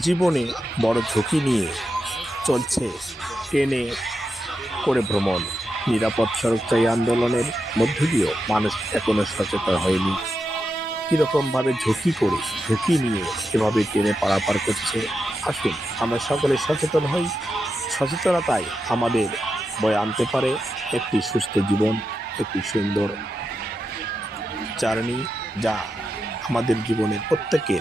জীবনে বড় ঝুঁকি নিয়ে চলছে ট্রেনে করে ভ্রমণ। নিরাপদ সড়কচাই আন্দোলনের মধ্য দিয়েও মানুষ এখনও সচেতন হয়নি। কীরকমভাবে ঝুঁকি করে ঝুঁকি নিয়ে এভাবে ট্রেনে পারাপার করছে? আসুন, আমরা সকলে সচেতন হই। সচেতনতাই আমাদের বয়ে আনতে পারে একটি সুস্থ জীবন, একটি সুন্দর জার্নি যা আমাদের জীবনে প্রত্যেকের